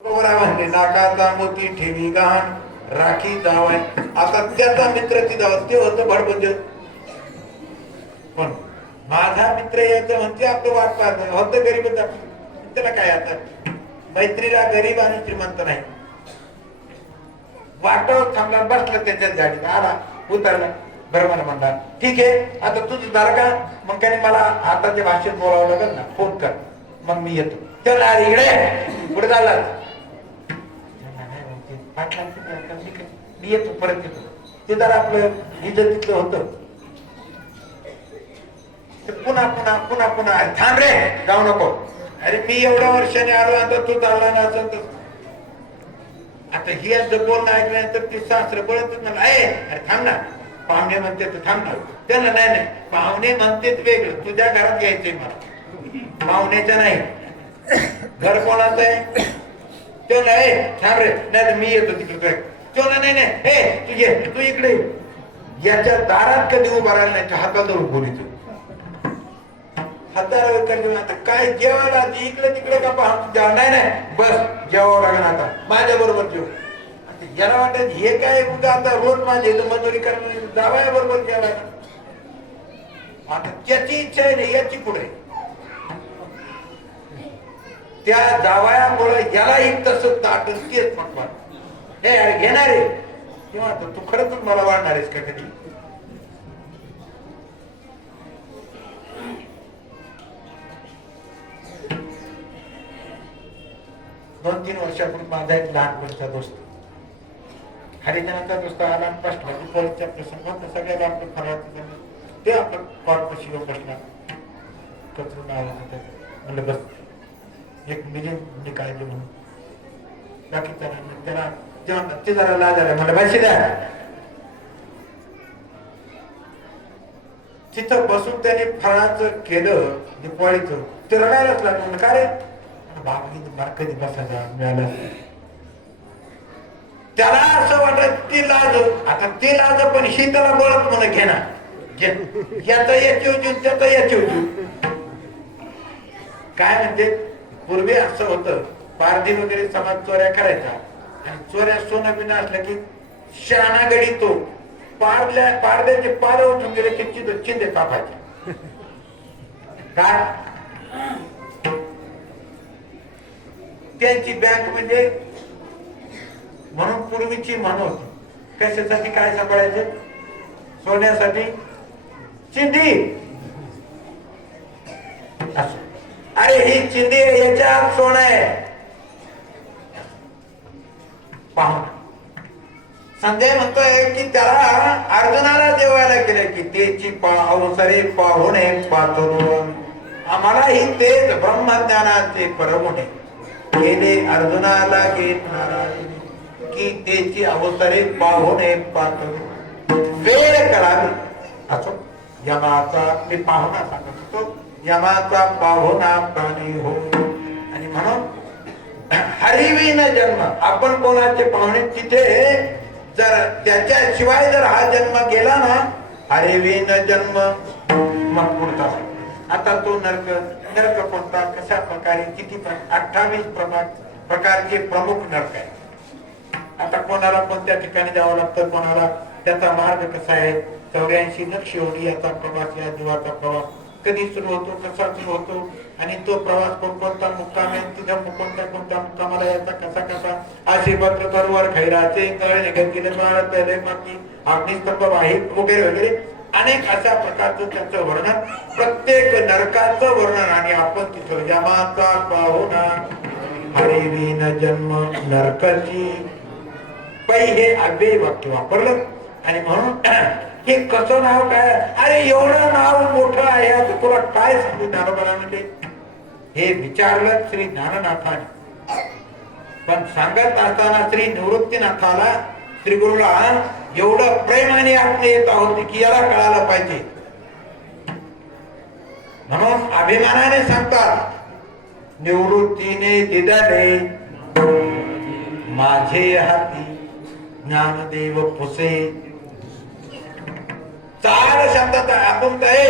म्हणले नाकाचा मोती ठेवी गहाण राखी जावाय. आता त्याचा मित्र ती जाव ते होतं भडबंज. पण माझा मित्र याचं म्हणजे आपलं वाट पाहत होतं गरीब त्याला काय. आता मैत्रीला गरीब आणि श्रीमंत नाही. वाटावर थांबला बसला त्याच्या गाडीत आला उतरला. बरं मला म्हणला ठीक आहे आता तुझं झालं का. मग त्याने मला आता ते भाषेत बोलावं लागेल ना फोन कर मग मी येतो. तेव्हा इकडे पुढे झाला मी येतो परत येतो. ते जर आपलं इज्जतीतलं होतं पुन्हा पुन्हा पुन्हा पुन्हा थांब रे जाऊ नको. अरे मी एवढ्या वर्षाने आलो आता तू चालला ना असं तर आता ही जर बोलणं ऐकल्यानंतर ते सासरं बोलत मला अरे थांब ना पाहुणे म्हणते तर थांब ना. त्याला नाही नाही पाहुणे म्हणते वेगळं तुझ्या घरात यायचंय मला पाहुण्याच्या नाही. घर कोणाचं आहे तो नाही थांब रे नाही मी येतो तिकडे. तो नाही नाही हे तू इकडे याच्या दारात कधी उभा राहिला नाही हातात धरून बोलितो. आता काय जेवायला इकडे तिकडे का पाहून नाही नाही बस जेवावं लागेल आता माझ्या बरोबर जेव. याला वाटत हे काय आता रोज माझे मजुरी करायला जावाया बरोबर जेवायला. आता त्याची इच्छा आहे नाही याची पुढे त्या जावयामुळे यालाही तसं ताटून तेच म्हणतात हे अरे घेणार आहे तेव्हा तू खरंच मला वाढणार आहेस का कधी. दोन तीन वर्षापूर्वी माझा एक लहानपणचा दोस्त हरिजनाचा दोस्त आला बसला दिवाळीच्या प्रसंगात सगळ्याला आपलं फराळाचं ते आपलं कॉर्पशी बसला कचरून आवाज म्हणलं बस एक मिलियन काढले म्हणून बाकी त्याला तेव्हा ते जरा लाज आला मला पैसे द्या. तिथं बसून त्याने फळाचं केलं दिवाळीचं ते रडायलाच लागलं. म्हणलं का रे बाबा कधी बसायला मिळालं. त्याला असं वाटत ती लाज आता ती लाज पण ही त्याला बोलत म्हणा घे ना याचा याची होती त्याचा याची होती. काय म्हणते पूर्वी असं होतं पारधी वगैरे समाज चोऱ्या करायचा आणि चोऱ्या सोनं बिना असलं की शहाणा गडी तो पारद्याचे पार उठून गेले की चिंदे कापायचे. काय त्यांची बँक म्हणजे म्हणून पूर्वीची म्हण होती कशासाठी काय सांभाळायचे सोन्यासाठी चिंदी. अरे ही चिंदी याच्या आत सोनं आहे पाहून. संजय म्हणतोय की त्याला अर्जुनाला जेवायला केलं की तेची अवसरे पाहुणे पातरून आम्हालाही तेच ब्रह्मज्ञानाचे परमुने गेले अर्जुनाला घेणारा की तेची अवसरे पाहुणे पातरून वेळ कळावी असो यमाचा मी पाहुणा सांगत होतो यमाचा पाहुणा प्राणी हो. आणि म्हणून हरिविन जन्म आपण कोणाचे पाहुणे तिथे जर त्याच्याशिवाय जर हा जन्म गेला ना हरिविन जन्म मग पुढचा. आता तो नरक कोणता कशा प्रकारे किती 28 प्रकारचे प्रमुख नरक आहे. आता कोणाला कोणत्या ठिकाणी जावं लागतं कोणाला त्याचा मार्ग कसा आहे. 84 लक्ष एवढी याचा प्रवास या जीवाचा प्रवास कधी सुरू होतो कसा सुरू होतो आणि तो प्रवास कोणकोणता मुक्काम आहे तिथं कोणत्या कोणत्या मुक्कामाला याचा कसा कसा असे पत्र तरवर खैराचे तळ निघत गेले बाकी अग्निस्तंभ वाहित वगैरे वगैरे अनेक अशा प्रकारचं त्यांचं वर्णन प्रत्येक नरकाचं वर्णन. आणि आपण तिथं यमाचा पाहुणा हरिविन जन्म नरकाची पै हे अव्यय वाक्य वापरलं. आणि म्हणून हे कसं नाव काय अरे एवढं नाव मोठं आहे तुला काय सांगू ज्ञानोबामध्ये हे विचारलं श्री ज्ञाननाथाने. पण सांगत असताना श्री निवृत्तीनाथाला श्री गुरुला एवढं प्रेमाने आपण येत आहोत की याला कळायला पाहिजे म्हणून अभिमानाने सांगतात निवृत्तीने दिदले माझे हाती ज्ञानदेव पुसे. चार शब्दात आपण काय